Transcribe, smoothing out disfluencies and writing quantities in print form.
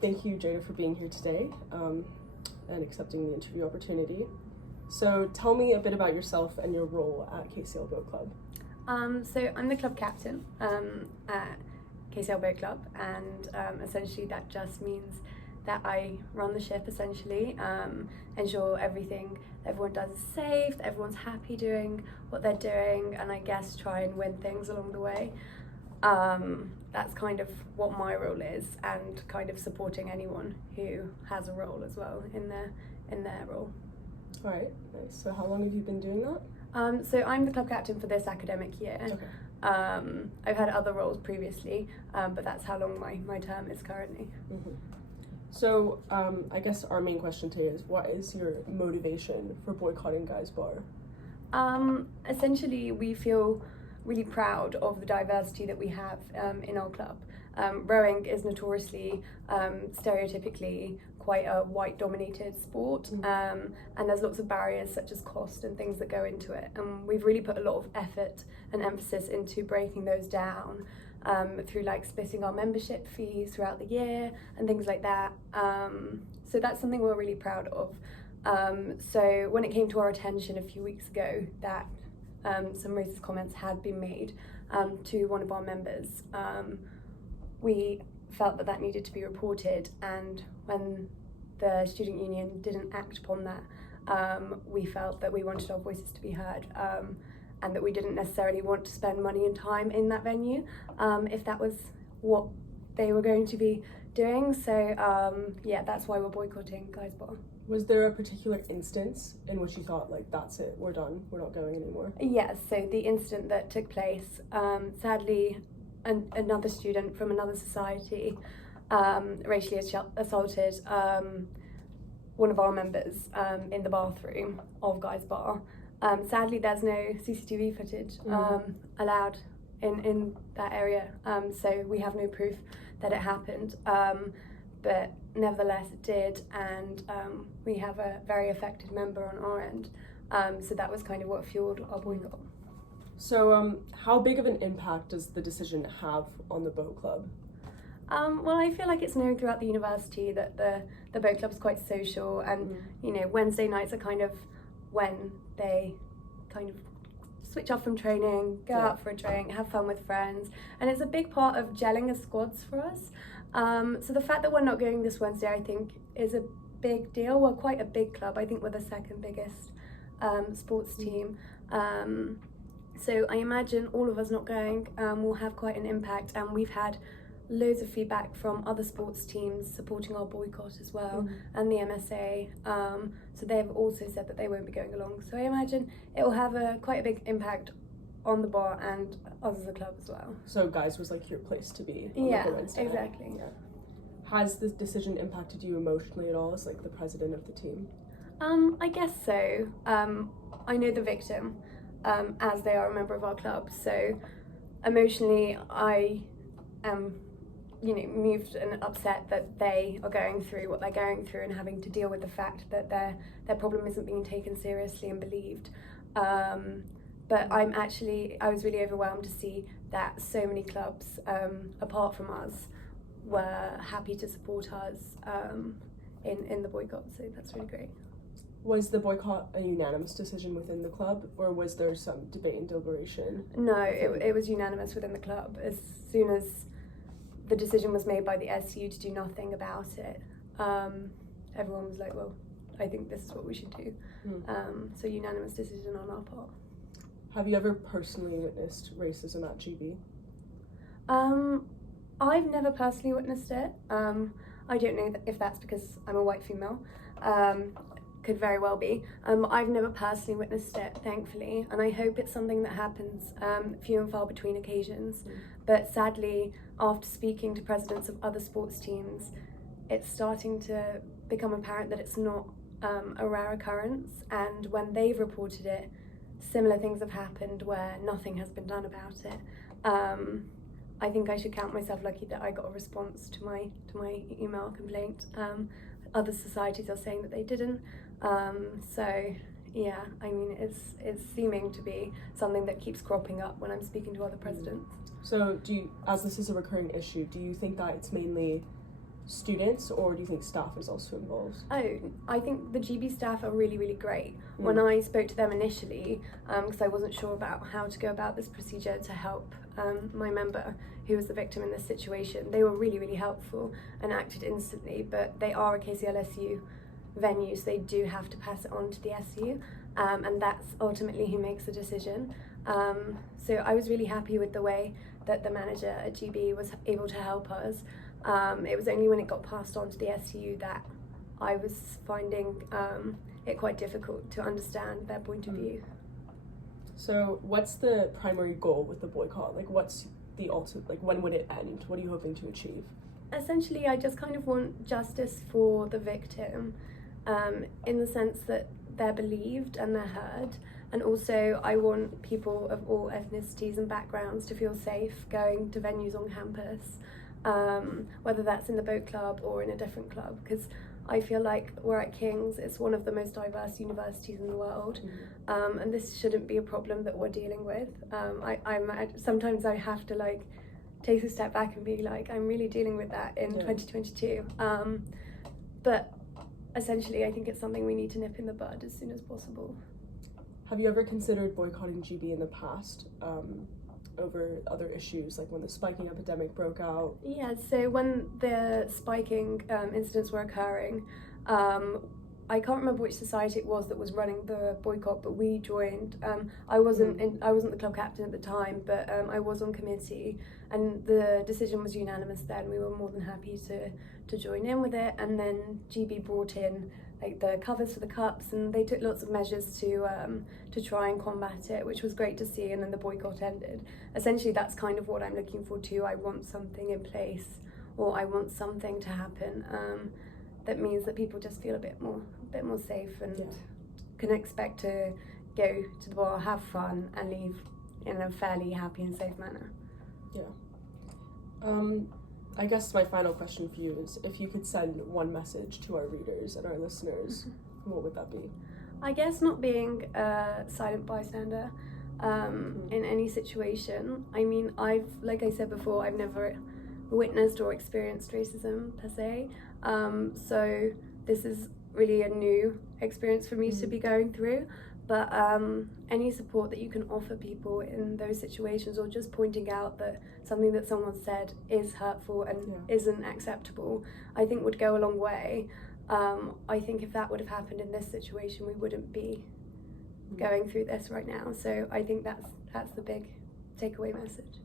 Thank you, Jada, for being here today and accepting the interview opportunity. So tell me a bit about yourself and your role at KCL Boat Club. So I'm the club captain at KCL Boat Club, and essentially that just means that I run the ship, essentially, ensure everyone does is safe, that everyone's happy doing what they're doing, and I guess try and win things along the way. That's kind of what my role is, and kind of supporting anyone who has a role as well in their role. All right, nice. So how long have you been doing that? So I'm the club captain for this academic year. Okay. I've had other roles previously, but that's how long my term is currently. Mm-hmm. So I guess our main question today is, what is your motivation for boycotting Guys Bar? Essentially, we feel really proud of the diversity that we have in our club. Rowing is notoriously, stereotypically, quite a white-dominated sport, and there's lots of barriers such as cost and things that go into it. And we've really put a lot of effort and emphasis into breaking those down through like splitting our membership fees throughout the year and things like that. So that's something we're really proud of. So when it came to our attention a few weeks ago that some racist comments had been made to one of our members, we felt that needed to be reported, and when the student union didn't act upon that, we felt that we wanted our voices to be heard, and that we didn't necessarily want to spend money and time in that venue if that was what they were going to be doing. So yeah, that's why we're boycotting Guys Bar. Was there a particular instance in which you thought, like, that's it, we're done, we're not going anymore? Yes, so the incident that took place, sadly, another student from another society racially assaulted one of our members in the bathroom of Guys Bar. Sadly, there's no CCTV footage allowed in that area, so we have no proof that it happened. But nevertheless, it did, and we have a very affected member on our end. So that was kind of what fueled our boycott. So how big of an impact does the decision have on the boat club? Well, I feel like it's known throughout the university that the boat club's quite social, and you know, Wednesday nights are kind of when they kind of switch off from training, go out for a drink, have fun with friends, and it's a big part of gelling as squads for us. So the fact that we're not going this Wednesday, I think, is a big deal. We're quite a big club. I think we're the second biggest sports team. So I imagine all of us not going will have quite an impact, and we've had loads of feedback from other sports teams supporting our boycott as well, and the MSA. So they've also said that they won't be going along. So I imagine it will have quite a big impact on the bar and us as a club as well. So Guys was like your place to be on Yeah, like a Wednesday night. exactly. Yeah. Has this decision impacted you emotionally at all as like the president of the team? I guess so. I know the victim as they are a member of our club, so emotionally I am, you know, moved and upset that they are going through what they're going through and having to deal with the fact that their problem isn't being taken seriously and believed. But I was really overwhelmed to see that so many clubs, apart from us, were happy to support us in the boycott, so that's really great. Was the boycott a unanimous decision within the club, or was there some debate and deliberation? No, it was unanimous within the club. As soon as the decision was made by the SU to do nothing about it, everyone was like, well, I think this is what we should do. So unanimous decision on our part. Have you ever personally witnessed racism at GB? I've never personally witnessed it. I don't know if that's because I'm a white female. Could very well be. I've never personally witnessed it, thankfully, and I hope it's something that happens few and far between occasions. But sadly, after speaking to presidents of other sports teams, it's starting to become apparent that it's not a rare occurrence, and when they've reported it, similar things have happened where nothing has been done about it. I think I should count myself lucky that I got a response to my email complaint. Other societies are saying that they didn't. So yeah, I mean, it's seeming to be something that keeps cropping up when I'm speaking to other presidents. So as this is a recurring issue, do you think that it's mainly students, or do you think staff is also involved? Oh, I think the GB staff are really, really great. When I spoke to them initially, because I wasn't sure about how to go about this procedure to help my member who was the victim in this situation, they were really, really helpful and acted instantly, but they are a KCLSU venue, so they do have to pass it on to the SU, and that's ultimately who makes the decision. So I was really happy with the way that the manager at GB was able to help us. It was only when it got passed on to the SU that I was finding it quite difficult to understand their point of view. So what's the primary goal with the boycott? Like, what's the ultimate, like, when would it end? What are you hoping to achieve? Essentially, I just kind of want justice for the victim, in the sense that they're believed and they're heard. And also, I want people of all ethnicities and backgrounds to feel safe going to venues on campus, whether that's in the boat club or in a different club, because I feel like we're at King's, it's one of the most diverse universities in the world, and this shouldn't be a problem that we're dealing with. Sometimes I have to like take a step back and be like, I'm really dealing with that in 2022. But essentially, I think it's something we need to nip in the bud as soon as possible. Have you ever considered boycotting GB in the past over other issues, like when the spiking epidemic broke out? Yeah, so when the spiking incidents were occurring, I can't remember which society it was that was running the boycott, but we joined. I wasn't the club captain at the time, but I was on committee, and the decision was unanimous then. We were more than happy to join in with it, and then GB brought in like the covers for the cups, and they took lots of measures to try and combat it, which was great to see. And then the boycott ended. Essentially, that's kind of what I'm looking for too. I want something in place, or I want something to happen that means that people just feel a bit more safe and can expect to go to the bar, have fun, and leave in a fairly happy and safe manner. Yeah. I guess my final question for you is, if you could send one message to our readers and our listeners, what would that be? I guess not being a silent bystander in any situation. I mean, like I said before, I've never witnessed or experienced racism per se. So this is really a new experience for me to be going through. But any support that you can offer people in those situations, or just pointing out that something that someone said is hurtful and isn't acceptable, I think would go a long way. I think if that would have happened in this situation, we wouldn't be going through this right now. So I think that's the big takeaway message.